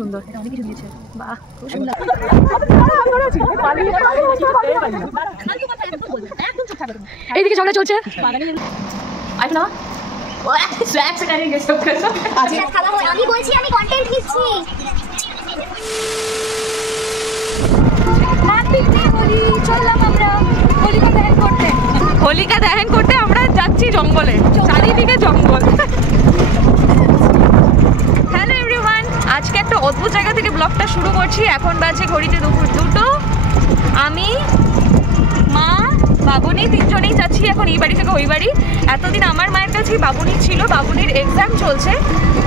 সুন্দর, অনেক কিছু দিয়েছে। বাহ, খুব সুন্দর। এইদিকে ঝগড়া চলছে। আমি বলছি আমি কন্টেন্ট নিচ্ছি। হোলিকা দহন করতে আমরা যাচ্ছি জঙ্গলে, চারিদিকে জঙ্গল। হ্যালো এভরিওয়ান, আজকে একটা অদ্ভুত জায়গা থেকে ব্লগটা শুরু করছি। এখন বাজে ঘড়িতে দুপুর 2টো। আমি, মা, বাবুনি তিনজনেই যাচ্ছি এখন এই বাড়ি থেকে ওই বাড়ি। এতদিন আমার মায়ের কাছেই বাবুনি ছিল, বাবুনির এক্সাম চলছে,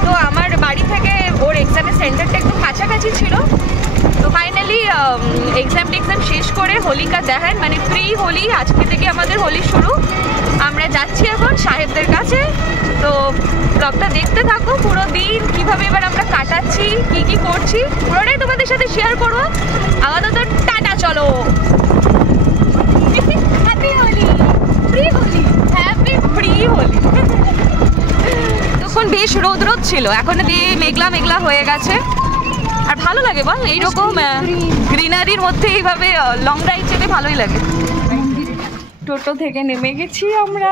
তো আমার বাড়ি থেকে ওর এক্সামের সেন্টারটা একটু কাছাকাছি ছিল। তো ফাইনালি এক্সাম শেষ করে হোলিকা দহন মানে প্রি হোলি, আজকে থেকে আমাদের হোলি শুরু। আমরা যাচ্ছি এখন সাহেবদের কাছে। তো ব্লগটা দেখতে থাকো পুরো দিন, কীভাবে এবার আমরা কাটাচ্ছি, কি কি করছি পুরোটাই তোমাদের সাথে শেয়ার করবো। আপাতত টাটা, চলো। Happy Holi, pre Holi, happy pre Holi. তখন বেশ রোদ ছিল, এখন দিয়ে মেঘলা মেঘলা হয়ে গেছে। আর ভালো লাগে বল, এইরকম গ্রিনারির মধ্যে এইভাবে লং ড্রাইভ যেতে ভালোই লাগে। টোটো থেকে নেমে গেছি আমরা।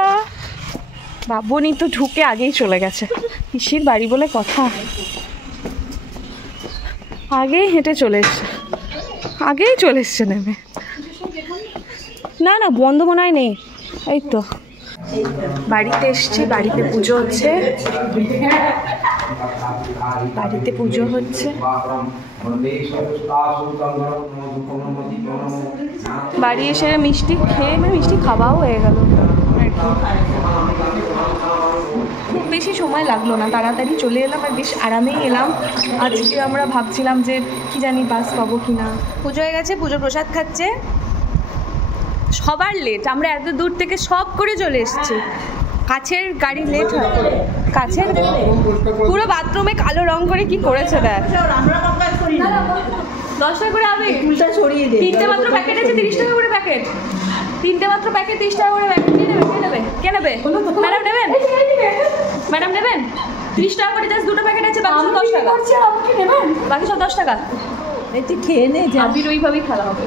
বাবুনি তো ঢুকে আগেই চলে গেছে, পিসির বাড়ি বলে কথা, আগেই হেঁটে চলে এসছে, আগেই চলে এসছে নেমে। না না, বন্ধ মনে হয় নেই। এই তো বাড়িতে এসছি, বাড়িতে পুজো হচ্ছে, বাড়িতে পুজো হচ্ছে। বাড়ি এসে মিষ্টি খেয়ে মিষ্টি খাওয়াও হয়ে গেল। খুব বেশি সময় লাগলো না, তাড়াতাড়ি চলে এলাম আর বেশ আরামেই এলাম। আজকে আমরা ভাবছিলাম যে কি জানি বাস পাবো কি না। পুজো হয়ে গেছে, পুজো প্রসাদ খাচ্ছে। সবার লেট, আমরা এত দূর থেকে সব করে চলে এসেছি। কাছের গাড়ি লেট হয়, কাছের পুরো বাথরুমে কালো রং করে কি করেছে দেখ। 10 টাকা করে হবে, উল্টা ছড়িয়ে দে। 3টে মাত্র প্যাকেট আছে, 30 টাকা করে প্যাকেট। 3টে মাত্র প্যাকেট, 30 টাকা করে প্যাকেট। কে নেবে, কে নেবে, কে নেবে? ম্যাডাম নেবেন, ম্যাডাম নেবেন? 30 টাকা করে জাস্ট 2টো প্যাকেট আছে, বাকি 10 টাকা। আমাকে নেবেন, বাকি সব 10 টাকা। একটু খেয়ে নে, আবির ওইভাবেই খেলা হবে।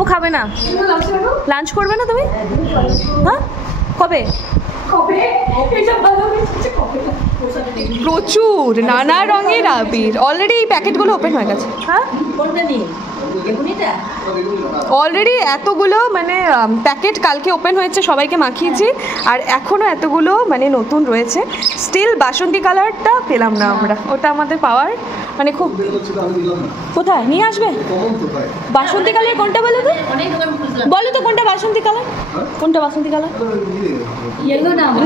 ও খাবে না, লাঞ্চ করবে না তুমি? হ্যাঁ, কবে? প্রচুর নানা রঙের আবির। অলরেডি এই প্যাকেটগুলো ওপেন হয়ে গেছে। হ্যাঁ, অলরেডি এতগুলো মানে প্যাকেট কালকে ওপেন হয়েছে, সবাইকে মাখিয়েছি। আর এখনও এতগুলো মানে নতুন রয়েছে। স্টিল বাসন্তী কালারটা পেলাম না আমরা, ওটা আমাদের পাওয়ার মানে খুব। কোথায় নিয়ে আসবে বাসন্তী কালার? কোনটা বলো তো, বলো তো কোনটা বাসন্তী কালার, কোনটা বাসন্তী কালার?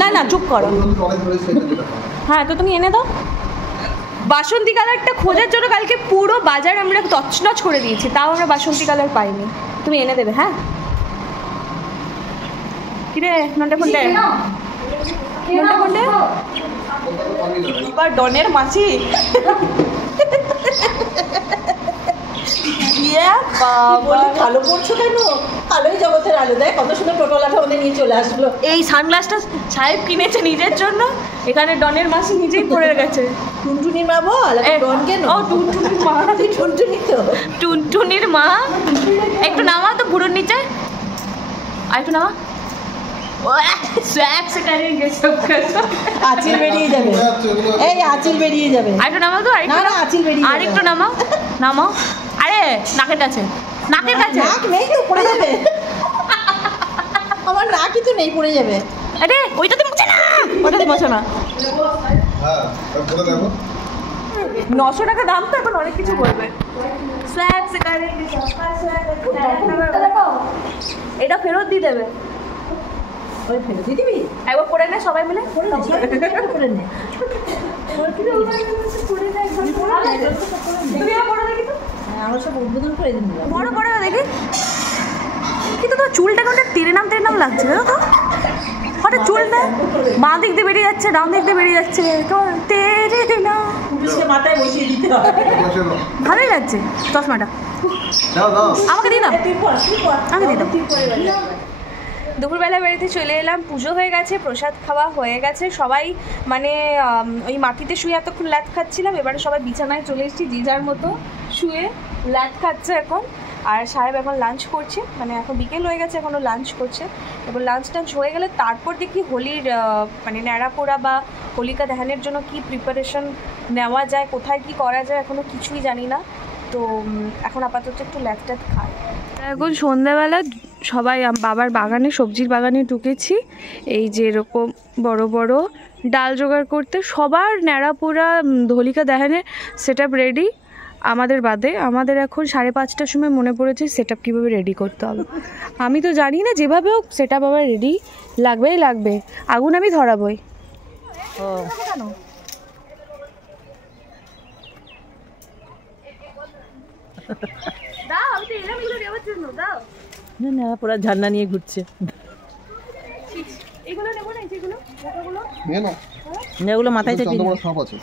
না না, চুপ করো। হ্যাঁ, তো তুমি এনে দাও। বাসন্তী কালারটা খোঁজার জন্য কালকে পুরো বাজার আমরা তছনছ করে দিয়েছি, তাও আমরা বাসন্তী কালার পাইনি। তুমি এনে দেবে? হ্যাঁ। কিরে নন্টে ফন্টে, নন্টে ফন্টে এবার ডনের মাছি। ভালো পড়ছো কেন? আলোই জগতের আলো, দেয় কত সুন্দর টোটোলাটা ওদের নিয়ে চলে আসলো। এই সানগ্লাসটা সাহেব কিনেছে নিজের জন্য, এখানে ডনের মাসি নিজেই পড়ে গেছে। টুনটুনির মা বল, ডন কেন? ও টুনটুনির মা, টুনটুনি তো টুনটুনির মা। একটু নামা তো বুড়োর নিচে, আর একটু নামা। আঁচিল বেরিয়ে যাবে, এই আঁচিল বেরিয়ে যাবে। আরেকটু নামাও তো, আঁচিল বেরিয়ে, আরেকটু নামাও, নামাও। আরে নাকের কাছে, নাকের কাছে। নাক নেই তো, পড়ে যাবে। আমার নাকই তো নেই, পড়ে যাবে। আরে ওইটা তো মুছে না, ওটা তো মুছে না। 900 টাকা দাম তো, এখন অনেক কিছু বলবে। এটা ফেরত দিয়ে দেবে। ওই ফেরত দিয়ে দিবি? একবার পড়ে নে সবাই মিলে, পড়ে নে। আমরা সব উদ্বোধন করে দিন, বড় বড় দেখি। কিন্তু তোর চুলটা কোনটা তেরে নাম লাগছে, জানো তো? হঠাৎ চুলটা বাঁ দিক দিয়ে বেরিয়ে যাচ্ছে, ডান দিক দিয়ে বেরিয়ে যাচ্ছে। তোর তেরে না মাথায় বসিয়ে দিতে হবে। ভালোই লাগছে চশমাটা। আমাকে দিয়ে দাও, আমাকে দিয়ে দাও। দুপুরবেলা বাড়িতে চলে এলাম, পুজো হয়ে গেছে, প্রসাদ খাওয়া হয়ে গেছে, সবাই মানে ওই মাটিতে শুয়ে এতক্ষণ ল্যাদ খাচ্ছিলাম, এবারে সবাই বিছানায় চলে এসেছি, যে যার মতো শুয়ে ল্যাদ খাচ্ছে এখন। আর সাহেব এখন লাঞ্চ করছে, মানে এখন বিকেল হয়ে গেছে, এখনও লাঞ্চ করছে। এবার লাঞ্চ টাঞ্চ হয়ে গেলে তারপর দেখি হোলির মানে ন্যাড়া পোড়া বা হোলিকা দহনের জন্য কি প্রিপারেশন নেওয়া যায়, কোথায় কি করা যায় এখনও কিছুই জানি না। তো এখন আপাতত একটু ল্যাদ ট্যাদ খাই। এখন সন্ধ্যাবেলা সবাই বাবার বাগানে, সবজির বাগানে ঢুকেছি। এই যে এরকম বড় বড় ডাল জোগাড় করতে, সবার ন্যাড়া পোড়া হোলিকা দহনের সেট আপ রেডি, আমাদের বাদে। আমাদের এখন 5:30টার সময় মনে পড়েছে সেট আপ কীভাবে রেডি করতে হবে। আমি তো জানি না, যেভাবে হোক সেট আপ আবার রেডি লাগবে। আগুন আমি ধরাবই। ন্যাড়া পোড়া ঝান্না নিয়ে ঘুরছে। এগুলো মাথায় চাপিয়ে সব আছে।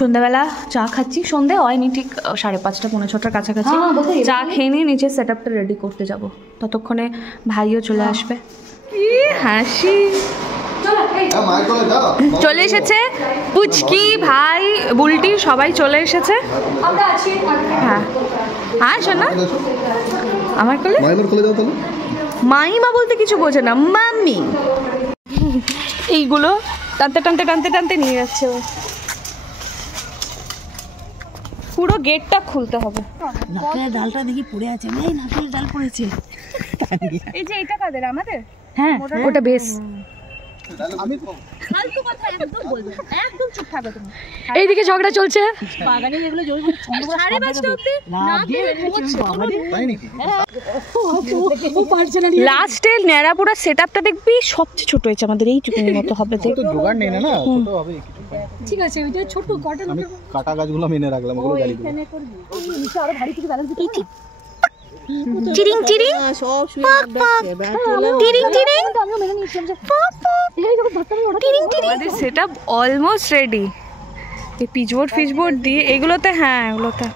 সন্ধ্যাবেলা চা খাচ্ছি, সন্ধে হয়নি, ঠিক 5:30 পৌনে 6টার কাছাকাছি চা খেয়ে নিয়ে নিচে সেট আপটা রেডি করতে যাব। ততক্ষণে ভাইও চলে আসবে। কি হাসি! চলে এসেছে পুচকি, ভাই, বুলটি, সবাই চলে এসেছে। হ্যাঁ হ্যাঁ শোনা, আমার কোলে মাইমা বলতে কিছু বোঝে না, মাম্মি। এইগুলো টানতে নিয়ে যাচ্ছে ও। পুরো গেটটা খুলতে হবে। নারকেলের ডালটা দেখি পড়ে আছে, এই নারকেলের ডাল পড়েছে। এই যে এটা কাদের? আমাদের? হ্যাঁ, ওটা বেশ। এইদিকে ঝগড়া চলছে। লাস্টে ন্যাড়া পোড়া সেট আপটা দেখবি সবচেয়ে ছোট হয়েছে আমাদের, এই চুকুনির মতো হবে। ঠিক আছে, ওইটা ছোট কটন, আমি কাটা গাছগুলো মেনে রাখলাম, ওগুলো গালি দেব। আরো ভারী কিছু ব্যালেন্স দিতে চিরিং চিরিং সব শুয়ে টিরিং টিরিং আমিও মেনে নিয়েছিলাম যে এই যখন ধাক্কা দিয়ে ওটা টিরিং টিরিং। আমাদের সেটআপ অলমোস্ট রেডি। এই পিচবোর্ড দিয়ে এগুলোতে, হ্যাঁ এগুলোতে।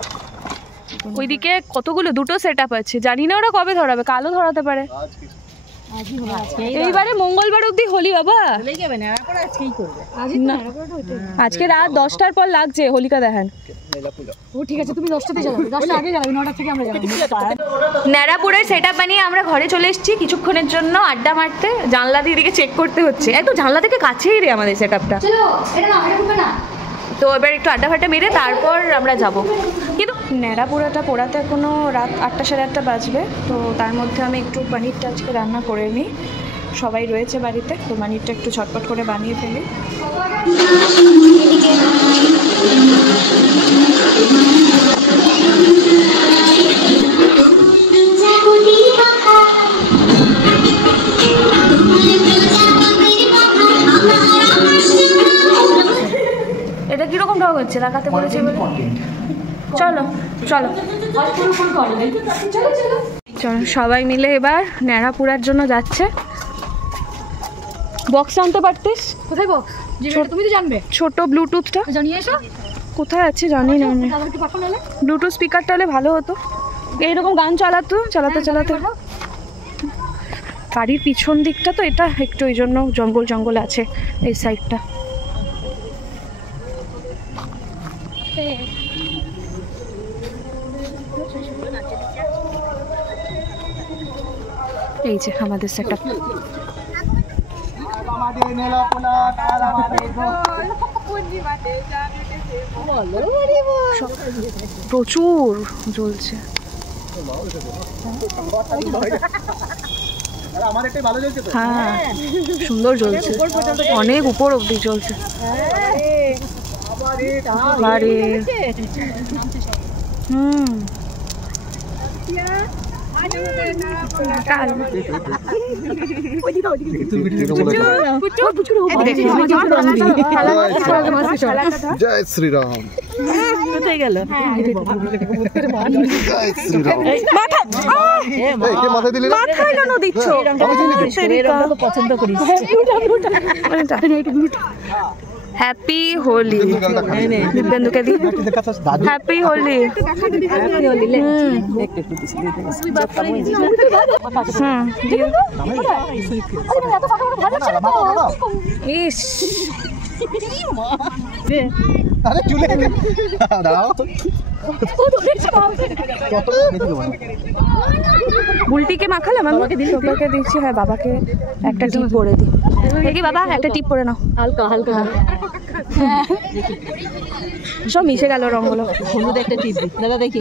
ওইদিকে কতগুলো, 2টো সেটআপ আছে, জানি না ওরা কবে ধরাবে, কালও ধরাতে পারে। এইবারে মঙ্গলবার অবধি হোলি বাবা। আজকে রাত 10টার পর লাগছে হোলিকা দহন। ও ঠিক আছে, তুমি 10টাতে জ্বালাবে, 10টা আগে জ্বালাবে, 9টা থেকে আমরা জ্বালাবো। ন্যাড়াপুরের সেটআপ বানিয়ে আমরা ঘরে চলে এসেছি কিছুক্ষণের জন্য আড্ডা মারতে। জানলা দিয়ে দিকে চেক করতে হচ্ছে, একদম জানলা থেকে কাছেই রে আমাদের সেটআপটা। চলো, এটা না, এটা ঢুকবে না। তো এবার একটু আড্ডা ফাড্ডা মেরে তারপর আমরা যাব। কিন্তু ন্যাড়া পোড়াটা পোড়াতে এখনও রাত 8টা 8:30 বাজবে। তো তার মধ্যে আমি একটু পনিরটা আজকে রান্না করে নিই, সবাই রয়েছে বাড়িতে, তো পনিরটা একটু ঝটপট করে বানিয়ে ফেলি। এটা কিরকম ঢং হচ্ছে, রাখাতে বলেছে বলে। চলো চলো চলো, সবাই মিলে এবার ন্যাড়া পোড়ার জন্য যাচ্ছে। বক্স আনতে পারতিস? কোথায় বক্স? যেটা তুমি তো জানবে। ছোট ব্লুটুথটা জানিয়ে এসো। কোথায় আছে জানি না আমি। দাদাকে পাঠাও নালে। ব্লুটুথ স্পিকারটা হলে ভালো হতো, এইরকম গান চালাতে বাড়ির পিছন দিকটা তো এটা একটু, এই জন্য জঙ্গল আছে এই সাইডটা। এই যে আমাদের সেটআপ। প্রচুর জ্বলছে। হ্যাঁ সুন্দর জ্বলছে, অনেক উপর অব্দি জ্বলছে। জয় শ্রীরাম। কোথায় গেল? জয় শ্রীরাম। মাথায় দিলি না? মাথায় কেন দিচ্ছ? পছন্দ করিস। হ্যাপি হোলি দিব্যেন্দুকে দি হ্যাপি হোলি ইস আরে চুলে দাও বুলটিকে মাখালাম আমি সবাইকে দিচ্ছি। হ্যাঁ বাবাকে একটা টিপ পরে দিই। দেখি বাবা একটা টিপ পরে নাও হালকা হালকা সব মিশে গেল রঙগুলো। হলুদ একটা টিপ দাদা দেখি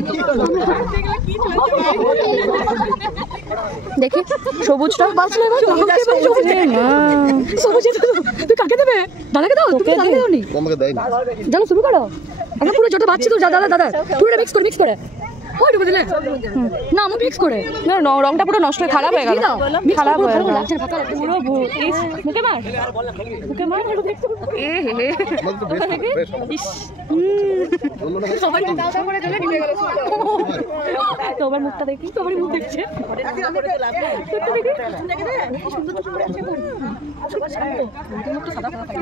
দেখি সবুজটা তুই কাকে দেবে? দাদাকে দাও। তুমি দাদাকে দাও নি? আমাকে দেয় না। জানো শুরু করো। আমরা পুরো যত বাচ্চা তো দাদা পুরো মিক্স করে ওই ঢুকে দিলে না আমি মিক্স করে না রংটা পুরো নষ্ট হয়ে খারাপ হয়ে গেল। খারাপ হয়ে গেল পুরো মুখে মার এ হে আমাকে তো বেশ সবাই দাদা করে চলে নিয়ে গেল। তোমার মুখটা দেখি তোমার মুখ দেখছে।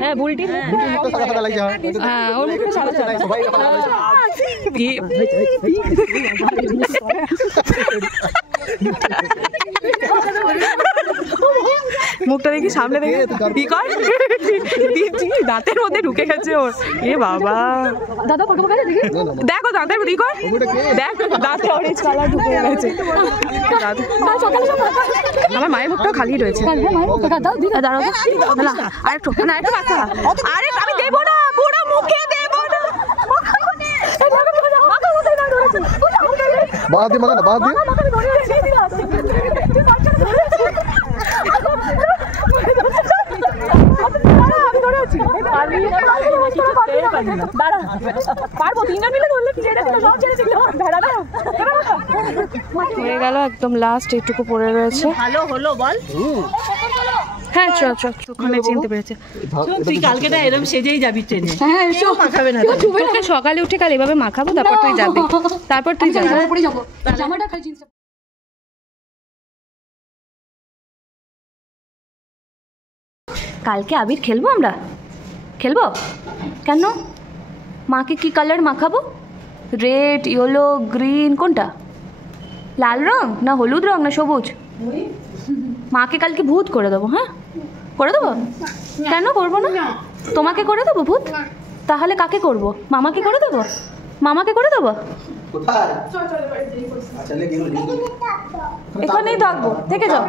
হ্যাঁ বুলটি সাদা সাদা লাগছে। হ্যাঁ ওর মুখটা সাদা সাদা সবাই মুখটা দেখি সামনে দেখি কি কর দাঁতের মধ্যে ঢুকে গেছে ওর। এ বাবা দাদা পকে পকে দেখি দেখো দাঁতের মধ্যে কর দেখ দাঁতে অরেঞ্জ কালার ঢুকে গেছে। আমার মায়ের মুখটাও খালি রয়েছে। দাঁড়াও না আরেকটু না আরেকটু মাখা। আরে আমি দেবো না পুরো মুখে দেবো না। বাদ দিয়ে মাখা না বাদ দিয়ে হয়ে গেল একদম লাস্ট এইটুকু পড়ে রয়েছে। ভালো হলো বল হ্যাঁ চল ওখানে চিনতে পেরেছে। তুই কালকে না এরকম সেজেই যাবি ট্রেনে হ্যাঁ এসো মাখাবে না তোকে সকালে উঠে কাল এভাবে মাখাবো তারপর তুই যাবি তারপর তুই যাবি। পরে যাবো জামাটা খাই জিন্স কালকে আবির খেলবো আমরা খেলবো কেন? মাকে কি কালার মাখাবো? রেড ইয়েলো গ্রিন কোনটা? লাল রং না হলুদ রং না সবুজ? মাকে কালকে ভূত করে দেবো। হ্যাঁ করে দেবো কেন করবো না? তোমাকে করে দেবো ভূত? তাহলে কাকে করবো? মামাকে করে দেবো? মামাকে করে দেবো? এখানেই থাকবো থেকে যাও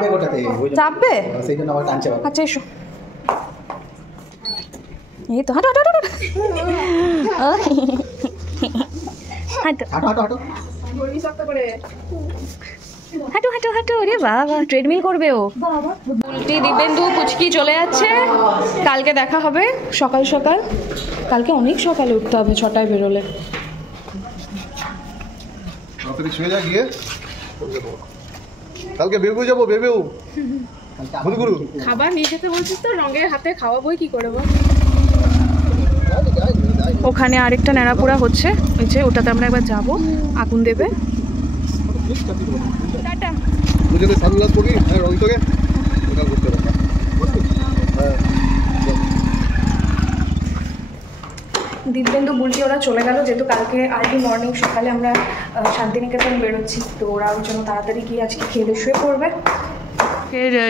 চাপবে। আচ্ছা এসো এই তো হাঁটো হাঁটো হাঁটো হাঁটো হাঁটো হাঁটো হাঁটো। রে বাবা ট্রেডমিল করবে ও। বুলটি দিব্যেন্দু পুচকি চলে যাচ্ছে। কালকে দেখা হবে সকাল সকাল। কালকে অনেক সকালে উঠতে হবে 6টায় বেরোলে। শুয়ে যা গিয়ে কালকে বেবু যাবো বেবু খাবার নিয়ে যেতে বলছিস তো রঙের হাতে খাওয়াবোই কি করে বল। ওখানে আরেকটা ন্যাড়াপোড়া হচ্ছে ওই যে ওটাতে আমরা একবার যাবো আগুন দেবে। টাটা মুঝে সানগ্লাস পরি রং তোকে ওটা করতে হবে। দিব্যেন্দু বুলটি ওরা চলে গেল যেহেতু কালকে আর্লি মর্নিং সকালে আমরা শান্তিনিকেতন বেরোচ্ছি তো ওরা ওর জন্য তাড়াতাড়ি গিয়ে আজকে খেয়ে শুয়ে পড়বে।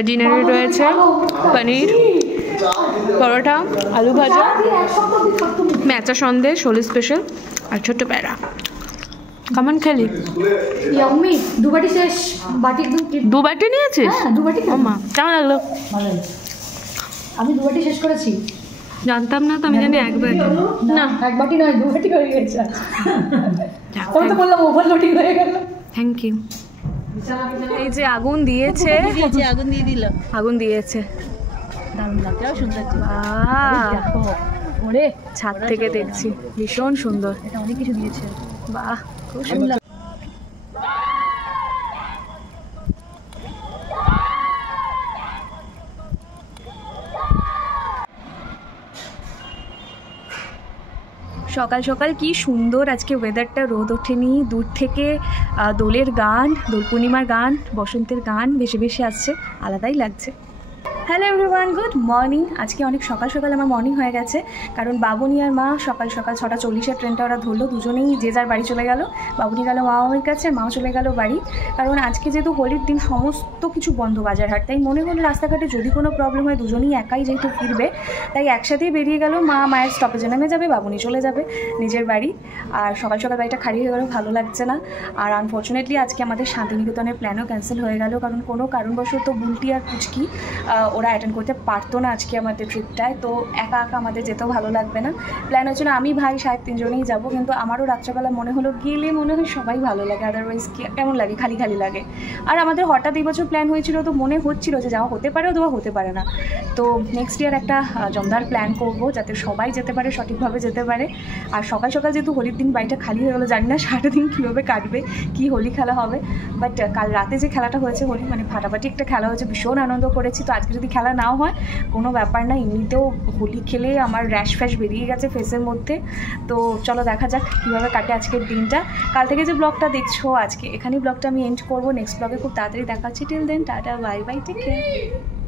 ডিনারে রয়েছে পনির পরোটা আলু ভাজা ম্যাচা সন্দেশ হোলি স্পেশাল আর ছোট্ট প্যারা। কেমন খেলি? ইয়াম্মি দুবাটি শেষ বাটি একদম 2 বাটি নিয়েছিস? হ্যাঁ 2 বাটি ও মা কেমন লাগলো? আমি 2 বাটি শেষ করেছি। জানতাম না তো আমি জানি 1 বাটি না 1 বাটি নয় 2 বাটি হয়ে গেছে। আমি তো বললাম ওভারলোডিং হয়ে গেল। Thank you. এই যে আগুন দিয়েছে আগুন দিয়ে দিল আগুন দিয়েছে দারুণ লাগছে সুন্দর ওরে ছাদ থেকে দেখছি ভীষণ সুন্দর। এটা অনেক কিছু দিয়েছে। বাহ খুব সুন্দর। সকাল সকাল কি সুন্দর আজকে ওয়েদারটা, রোদ ওঠেনি, দূর থেকে দোলের গান, দোল পূর্ণিমার গান, বসন্তের গান ভেসে ভেসে আসছে, আলাদাই লাগছে। Hello everyone, good morning. আজকে অনেক সকাল সকাল আমার মর্নিং হয়ে গেছে, কারণ বাবুনি আর মা সকাল সকাল 6:40 ট্রেনটা ওরা ধরলো। দুজনেই যে যার বাড়ি চলে গেল। বাবুনি গেল মামার কাছে, মাও চলে গেল বাড়ি। কারণ আজকে যেহেতু হোলির দিন সমস্ত কিছু বন্ধ বাজারহাট, তাই মনে হলো রাস্তাঘাটে যদি কোনো প্রবলেম হয় দুজনেই একাই যেহেতু ফিরবে, তাই একসাথেই বেরিয়ে গেল। মা মায়ের স্টপেজে নেমে যাবে, বাবুনি চলে যাবে নিজের বাড়ি। আর সকাল সকাল বাড়িটা খালি হয়ে গেল, ভালো লাগছে না। আর আনফর্চুনেটলি আজকে আমাদের শান্তিনিকেতনের প্ল্যানও ক্যান্সেল হয়ে গেল, কারণ কোনো কারণবশত বুলটি আর পুচকি ওরা অ্যাটেন্ড করতে পারতো না আজকে আমাদের ট্রিপটায়। তো একা একা আমাদের যেতেও ভালো লাগবে না। প্ল্যান হচ্ছে না আমি ভাই সাহেব 3 জনেই যাবো, কিন্তু আমারও রাত্রেবেলা মনে হলো গেলে মনে হয় সবাই ভালো লাগে, আদারওয়াইজ কেমন লাগে, খালি খালি লাগে। আর আমাদের হঠাৎ এই বছর প্ল্যান হয়েছিল, তো মনে হচ্ছিল যে যাওয়া হতে পারে অথবা হতে পারে না। তো নেক্সট ইয়ার একটা জমদার প্ল্যান করবো যাতে সবাই যেতে পারে, সঠিকভাবে যেতে পারে। আর সকাল সকাল যেহেতু হোলির দিন বাড়িটা খালি হয়ে গেলো, জানি না সারাটা দিন কীভাবে কাটবে, কী হোলি খেলা হবে। বাট কাল রাতে যে খেলাটা হয়েছে হোলি, মানে ফাটাফাটি একটা খেলা হয়েছে, ভীষণ আনন্দ করেছি। তো আজকে যদি খেলা নাও হয় কোনো ব্যাপার না, এমনিতেও হোলি খেলে আমার র্যাশ ফ্যাশ বেরিয়ে গেছে ফেসের মধ্যে। তো চলো দেখা যাক কীভাবে কাটে আজকের দিনটা। কাল থেকে যে ব্লগটা দেখছো আজকে এখানেই ব্লগটা আমি এন্ড করবো। নেক্সট ব্লগে খুব তাড়াতাড়ি দেখা হচ্ছে। Till then tata, bye bye, take care.